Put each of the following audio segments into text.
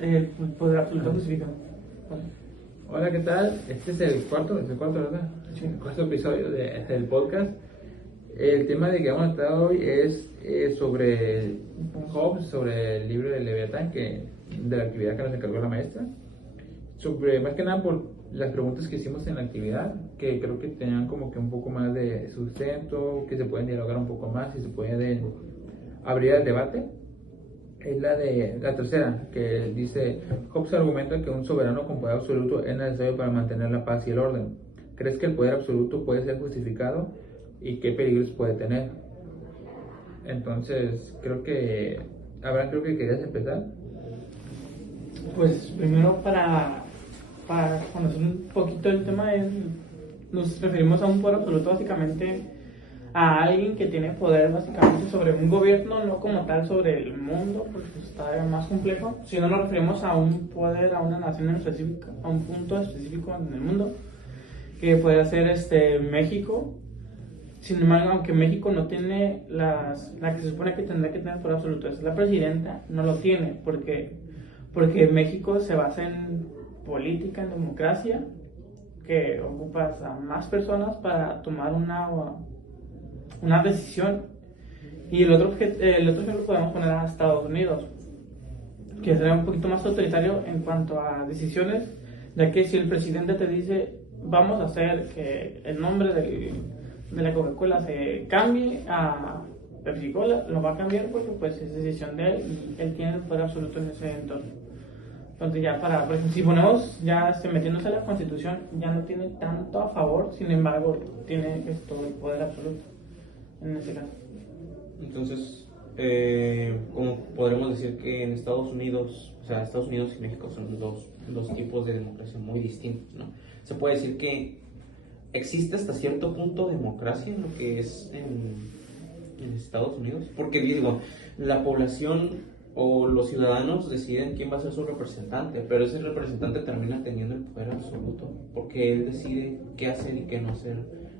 El poder absoluto justificado. Vale. Hola, ¿qué tal? Este es el cuarto, ¿verdad? Sí. El cuarto episodio del podcast. El tema de que vamos a estar hoy es sobre Hobbes, sobre el libro de Leviatán, de la actividad que nos encargó la maestra. Sobre, más que nada por las preguntas que hicimos en la actividad, que creo que tenían como que un poco más de sustento, que se pueden dialogar un poco más y se puede abrir el debate. Es la tercera, que dice: Hobbes argumenta que un soberano con poder absoluto es necesario para mantener la paz y el orden. ¿Crees que el poder absoluto puede ser justificado y qué peligros puede tener? Entonces, Abraham, creo que querías empezar. Pues primero para conocer un poquito el tema nos referimos a un poder absoluto básicamente a alguien que tiene poder básicamente sobre un gobierno, no como tal sobre el mundo, porque está más complejo, sino nos referimos a un poder, a una nación en específica, a un punto específico en el mundo, que puede ser México. Sin embargo, aunque México no tiene la que se supone que tendrá que tener poder absoluto, es la presidenta, no lo tiene, porque México se basa en política, en democracia, que ocupas a más personas para tomar una decisión. Y el otro ejemplo podemos poner a Estados Unidos, que será un poquito más autoritario en cuanto a decisiones, ya que si el presidente te dice vamos a hacer que el nombre de la Coca-Cola se cambie a Pepsi-Cola, lo va a cambiar porque pues es decisión de él y él tiene el poder absoluto en ese entorno. Entonces ya por ejemplo, si ponemos metiéndose a la Constitución, ya no tiene tanto a favor, sin embargo tiene esto el poder absoluto en ese caso. Entonces, como podremos decir que en Estados Unidos, o sea, Estados Unidos y México son dos tipos de democracia muy distintos, ¿no? Se puede decir que existe hasta cierto punto democracia en lo que es en Estados Unidos, porque digo, la población o los ciudadanos deciden quién va a ser su representante, pero ese representante termina teniendo el poder absoluto, porque él decide qué hacer y qué no hacer.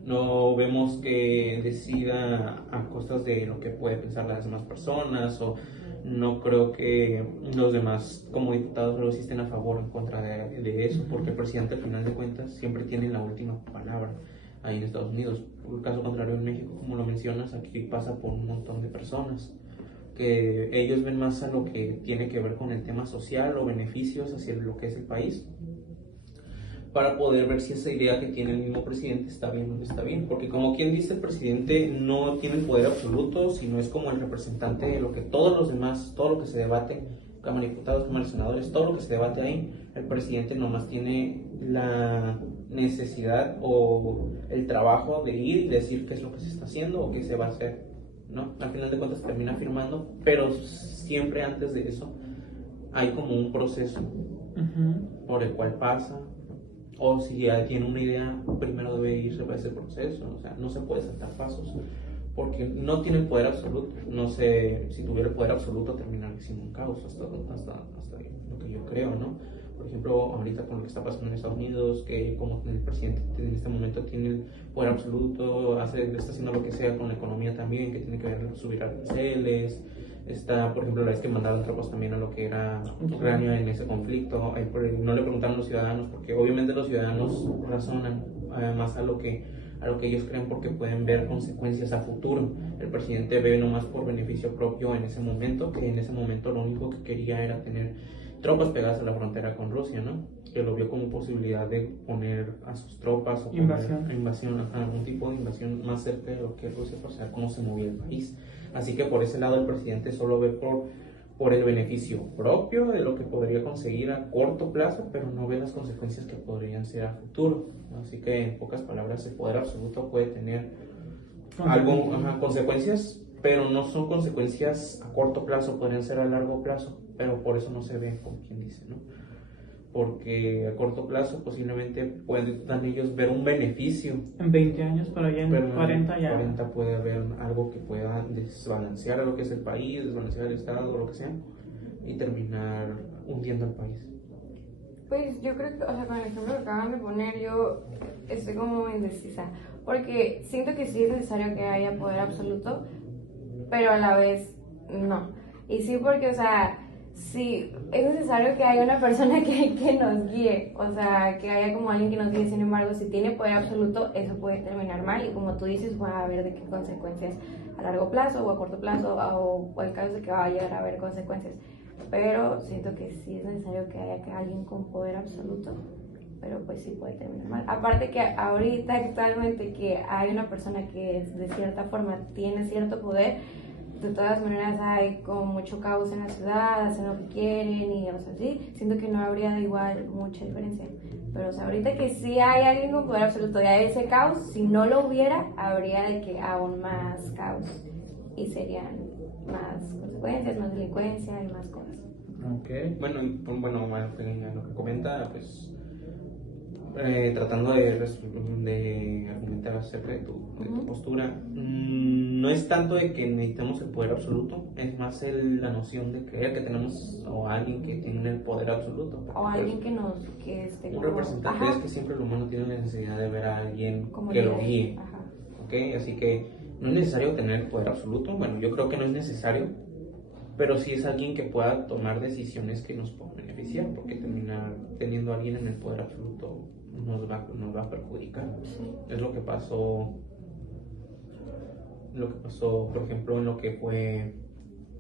No vemos que decida a costas de lo que puede pensar las demás personas, o no creo que los demás como diputados lo estén a favor o en contra de eso, porque el presidente al final de cuentas siempre tiene la última palabra ahí en Estados Unidos. Por el caso contrario en México, como lo mencionas, aquí pasa por un montón de personas que ellos ven más a lo que tiene que ver con el tema social o beneficios hacia lo que es el país, para poder ver si esa idea que tiene el mismo presidente está bien o no está bien, porque como quien dice, el presidente no tiene el poder absoluto, sino es como el representante de lo que todos los demás, todo lo que se debate, Cámara de Diputados, Cámara de Senadores, todo lo que se debate ahí, el presidente nomás tiene la necesidad o el trabajo de ir y decir qué es lo que se está haciendo o qué se va a hacer, ¿no? Al final de cuentas termina firmando, pero siempre antes de eso hay como un proceso por el cual pasa, o si ya tiene una idea, primero debe irse a ese proceso. O sea, no se puede saltar pasos, porque no tiene el poder absoluto. No sé, si tuviera el poder absoluto terminaría siendo un caos, hasta lo que yo creo, ¿no? Por ejemplo, ahorita con lo que está pasando en Estados Unidos, que como el presidente en este momento tiene el poder absoluto, está haciendo lo que sea con la economía también, que tiene que ver subir aranceles. Está, por ejemplo, la vez que mandaron tropas también a lo que era Ucrania en ese conflicto. No le preguntaron a los ciudadanos, porque obviamente los ciudadanos razonan más a lo que ellos creen, porque pueden ver consecuencias a futuro. El presidente ve nomás por beneficio propio en ese momento, que en ese momento lo único que quería era tener tropas pegadas a la frontera con Rusia, ¿no? Que lo vio como posibilidad de poner a sus tropas o invasión, algún tipo de invasión más cerca de lo que Rusia, para saber cómo se movía el país. Así que por ese lado el presidente solo ve por el beneficio propio de lo que podría conseguir a corto plazo, pero no ve las consecuencias que podrían ser a futuro. Así que en pocas palabras, el poder absoluto puede tener consecuencias, pero no son consecuencias a corto plazo, podrían ser a largo plazo, pero por eso no se ve, como quien dice, ¿no? Porque a corto plazo posiblemente puedan ellos ver un beneficio en 20 años, pero ya en 40 ya 40 puede haber algo que pueda desbalancear a lo que es el país, desbalancear el Estado o lo que sea, y terminar hundiendo al país. Pues yo creo que, o sea, con el ejemplo que acaban de poner, yo estoy como indecisa, porque siento que sí es necesario que haya poder absoluto, pero a la vez no. Y sí, porque, o sea, sí, es necesario que haya una persona que nos guíe, o sea, que haya como alguien que nos guíe. Sin embargo, si tiene poder absoluto, eso puede terminar mal y como tú dices, va a haber de qué consecuencias a largo plazo o a corto plazo o el caso de que va a llegar a haber consecuencias. Pero siento que sí es necesario que haya alguien con poder absoluto, pero pues sí puede terminar mal. Aparte que ahorita actualmente que hay una persona que de cierta forma tiene cierto poder, de todas maneras hay como mucho caos en la ciudad, hacen lo que quieren y o sea, sí, siento que no habría igual mucha diferencia. Pero o sea, ahorita que sí hay alguien con poder absoluto y hay ese caos, si no lo hubiera, habría de que aún más caos y serían más consecuencias, más delincuencia y más cosas. Ok. Bueno, en lo que comenta, pues tratando de argumentar acerca de tu postura, no es tanto de que necesitamos el poder absoluto, es más la noción de creer que tenemos o alguien que tiene el poder absoluto. O alguien que esté un representante ajá, es que siempre el humano tiene la necesidad de ver a alguien como que lo líder. guíe. Ajá. ¿Ok? Así que no es necesario tener el poder absoluto. Bueno, yo creo que no es necesario, pero sí es alguien que pueda tomar decisiones que nos puedan beneficiar, porque terminar teniendo a alguien en el poder absoluto nos va a perjudicar. Sí. Es lo que pasó, por ejemplo, en lo que fue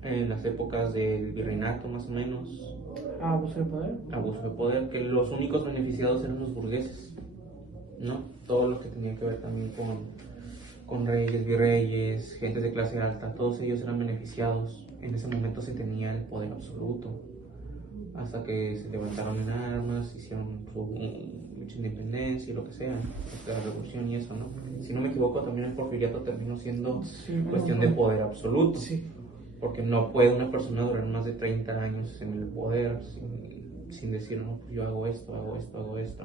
en las épocas del virreinato, más o menos. Abuso de poder. Abuso de poder, que los únicos beneficiados eran los burgueses, ¿no? Todo lo que tenía que ver también con reyes, virreyes, gente de clase alta, todos ellos eran beneficiados. En ese momento se tenía el poder absoluto, hasta que se levantaron en armas, hicieron mucha independencia y lo que sea, la revolución y eso, ¿no? Si no me equivoco, también el porfiriato terminó siendo cuestión de poder absoluto. Sí. Porque no puede una persona durar más de 30 años en el poder sin decir, no, pues yo hago esto,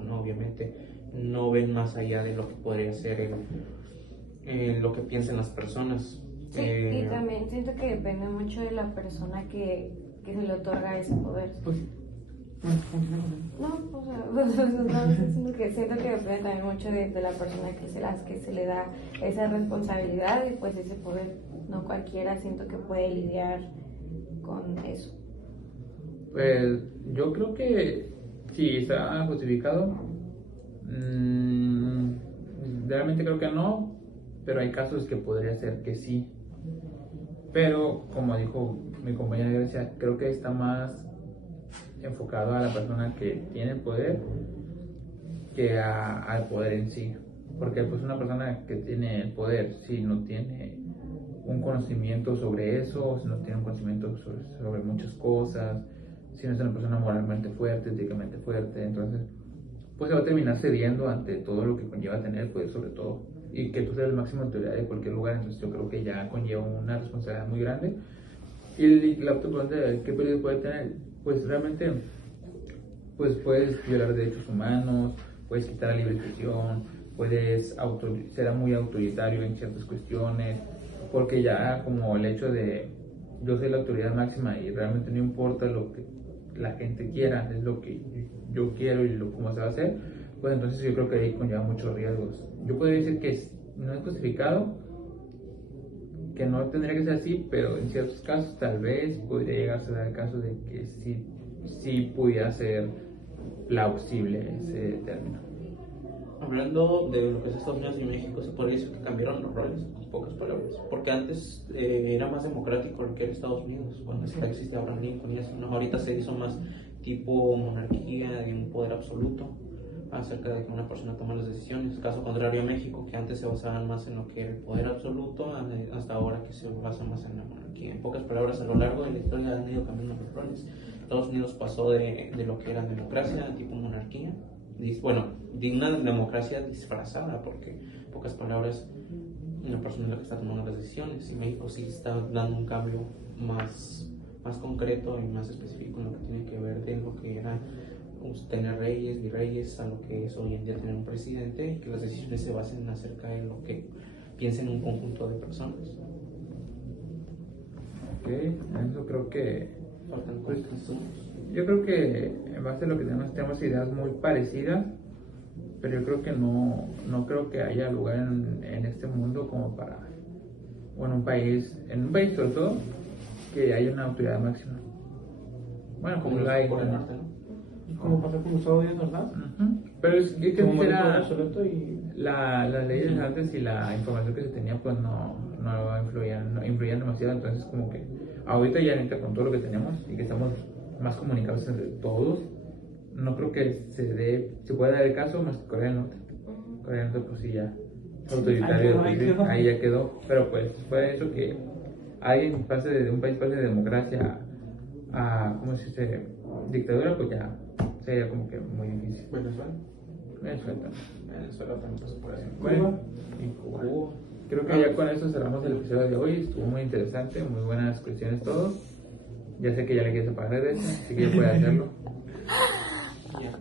no, obviamente no ven más allá de lo que podría ser lo que piensan las personas. Sí, y también siento que depende mucho de la persona que se le otorga ese poder. Pues, bueno, continúa. No, o sea, no, siento que depende también mucho de la persona que se le da esa responsabilidad y pues ese poder. No cualquiera siento que puede lidiar con eso. Pues yo creo que sí está justificado. Realmente creo que no, pero hay casos que podría ser que sí. Pero como dijo mi compañera Grecia, creo que está más enfocado a la persona que tiene el poder que al poder en sí. Porque pues una persona que tiene el poder, si no tiene un conocimiento sobre eso, si no tiene un conocimiento sobre muchas cosas, si no es una persona moralmente fuerte, éticamente fuerte, entonces pues se va a terminar cediendo ante todo lo que conlleva tener el poder sobre todo. Y que tú seas el máximo autoridad de cualquier lugar, entonces yo creo que ya conlleva una responsabilidad muy grande. Y la otra pregunta de qué poder puede tener, pues realmente pues puedes violar derechos humanos, puedes quitar la libre expresión, puedes ser muy autoritario en ciertas cuestiones, porque ya como el hecho de yo soy la autoridad máxima y realmente no importa lo que la gente quiera, es lo que yo quiero y cómo se va a hacer, pues entonces yo creo que ahí conlleva muchos riesgos. Yo podría decir que no es justificado, que no tendría que ser así, pero en ciertos casos tal vez podría llegarse a dar el caso de que sí pudiera ser plausible ese término. Hablando de lo que es Estados Unidos y México, se podría decir que cambiaron los roles, en pocas palabras. Porque antes era más democrático lo que era Estados Unidos, cuando existía Abraham Lincoln y eso, ¿no? Ahorita se hizo más tipo monarquía, de un poder absoluto, acerca de que una persona toma las decisiones. Caso contrario a México, que antes se basaban más en lo que era el poder absoluto, hasta ahora que se basa más en la monarquía. En pocas palabras, a lo largo de la historia han ido cambiando los roles. Estados Unidos pasó de lo que era democracia a tipo monarquía. Bueno, de una democracia disfrazada, porque en pocas palabras una persona es la que está tomando las decisiones, y México sí está dando un cambio más concreto y más específico en lo que tiene que ver de lo que era tener reyes, virreyes, a lo que es hoy en día tener un presidente, y que las decisiones se basen acerca de lo que piensen un conjunto de personas. Ok, eso creo que Faltan cosas. yo creo que en base a lo que tenemos ideas muy parecidas, pero yo creo que no creo que haya lugar en este mundo como para, bueno, en un país sobre todo, que haya una autoridad máxima. Bueno, como la hay. por el norte, ¿no? Como pasó con los audios, ¿verdad? Ujú. Pero es que Como momento era absoluto y... las leyes antes y la información que se tenía pues no influían demasiado, entonces como que ahorita ya ahorita con todo lo que tenemos y que estamos más comunicados entre todos, no creo que se pueda dar el caso más que Corea del Norte. Corea del Norte pues sí ya es autoritario, ahí ya quedó, pero pues fue eso que alguien pase de un país pase de democracia a ¿cómo se dice? Dictadura, pues ya sería como que muy difícil. Venezuela. Venezuela También pasó por ahí. bueno, y Cuba. Creo que ya con eso cerramos el episodio de hoy. Estuvo muy interesante, muy buenas cuestiones todos. Ya sé que ya le quieres apagar redes, así que ya puede hacerlo.